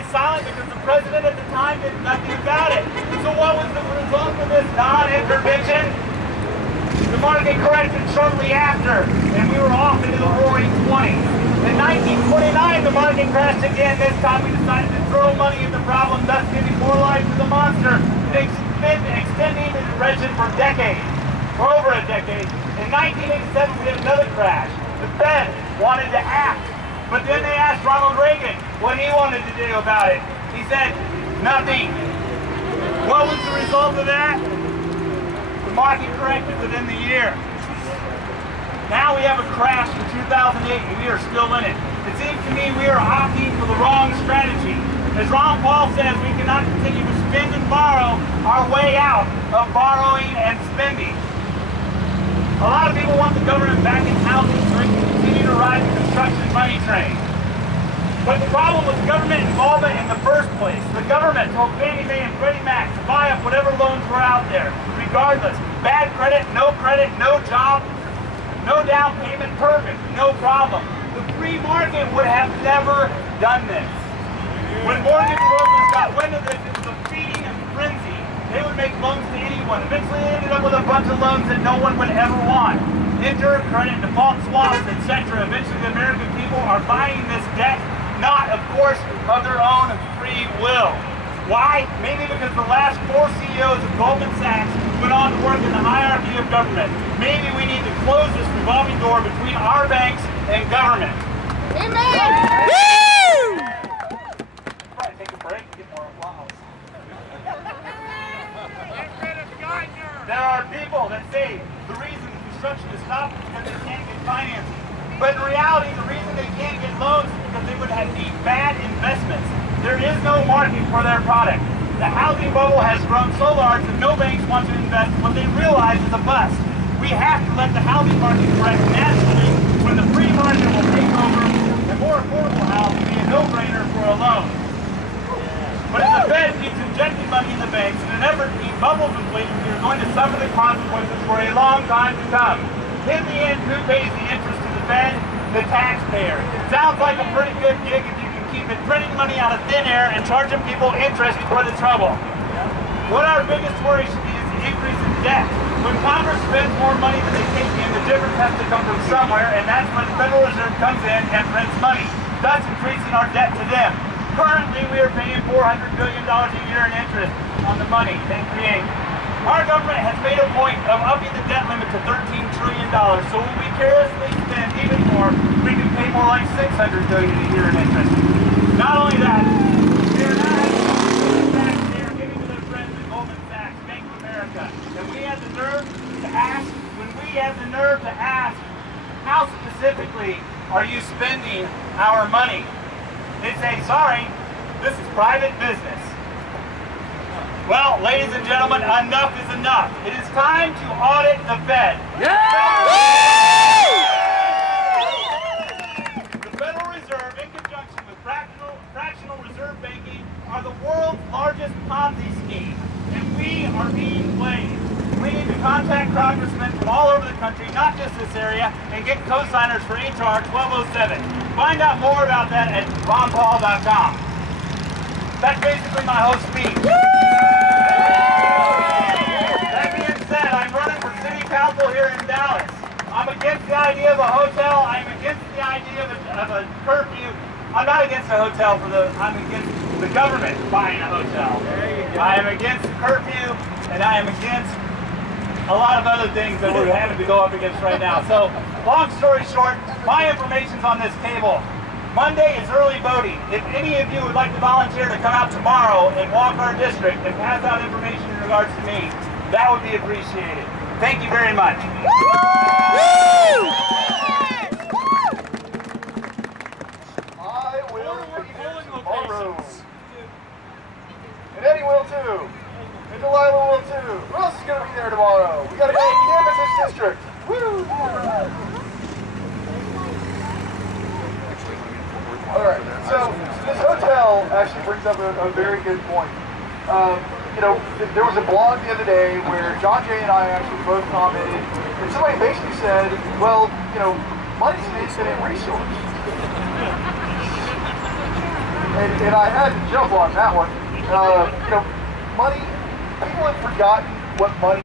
lies silent because the president at the time did nothing about it. So what was the result of this non-intervention? The market corrected shortly after, and we were off into the roaring 20s. In 1929, the market crashed again. This time we decided to throw money at the problem, thus giving more life to the monster, and extending the depression for decades, for over a decade. In 1987, we had another crash. The Fed wanted to act, but then they asked Ronald Reagan what he wanted to do about it. He said, nothing. What was the result of that? The market corrected within the year. Now we have a crash in 2008 and we are still in it. It seems to me we are opting for the wrong strategy. As Ron Paul says, we cannot continue to spend and borrow our way out of borrowing and spending. A lot of people want the government back in housing so we can continue to ride the construction money train. But the problem was government involvement in the first place. The government told Fannie Mae and Freddie Mac to buy up whatever loans were out there, regardless. Bad credit, no job, no down payment, perfect, no problem. The free market would have never done this. When mortgage brokers got wind of this, it was a feeding frenzy. They would make loans to anyone. Eventually they ended up with a bunch of loans that no one would ever want. Indirect credit, default swaps, etc. Eventually the American people are buying this debt, not, of course, of their own free will. Why? Maybe because the last 4 CEOs of Goldman Sachs went on to work in the hierarchy of government. Maybe we need to close this revolving door between our banks and government. Amen! Woo! Probably take a break and get more applause. There are people that say the reason the construction is stopped is because they can't get financing. But in reality, the reason they can't get loans is because they would have need bad investments. There is no market for their product. The housing bubble has grown so large that no banks want to invest what they realize is a bust. We have to let the housing market correct naturally when the free market will take over and more affordable housing be a no-brainer for a loan. But if the Fed keeps injecting money in the banks in an effort to keep bubbles inflated, we are going to suffer the consequences for a long time to come. In the end, who pays the interest to the Fed? The taxpayer. Sounds like a pretty good gig if you can keep it printing money out of thin air and charging people interest for the trouble. What our biggest worry should be is the increase in debt. When Congress spends more money than they take in, the difference has to come from somewhere, and that's when the Federal Reserve comes in and prints money, thus increasing our debt to them. Currently, we are paying $400 billion a year in interest on the money they create. Our government has made a point of upping the debt limit to $13 trillion, so when we carelessly spend even more, we can pay more like $600 billion a year in interest. Not only that, they are not they are giving to their friends at Goldman Sachs, Bank of America. And we have the nerve to ask, how specifically are you spending our money? They say, sorry, this is private business. Well, ladies and gentlemen, enough is enough. It is time to audit the Fed. The Federal Reserve, in conjunction with fractional reserve banking, are the world's largest Ponzi scheme, and we are being played. We need to contact congressmen from all over the country, not just this area, and get co-signers for HR 1207. Find out more about that at ronpaul.com. That's basically my whole speech. That being said, I'm running for city council here in Dallas. I'm against the idea of a hotel. I'm against the idea of a curfew. I'm not against a hotel I'm against the government buying a hotel. I am against the curfew, and I am against a lot of other things that we're having to go up against right now. So, long story short, my information's on this table. Monday is early voting. If any of you would like to volunteer to come out tomorrow and walk our district and pass out information in regards to me, that would be appreciated. Thank you very much. I will be there tomorrow. And Eddie will too. And Delilah will too. Who else is going to be there tomorrow? We got to go canvass this district. Woo! Alright, so this hotel actually brings up a very good point. There was a blog the other day where John Jay and I actually both commented, and somebody basically said, well, money's an infinite resource. and I had to jump on that one. You know, money, people have forgotten what money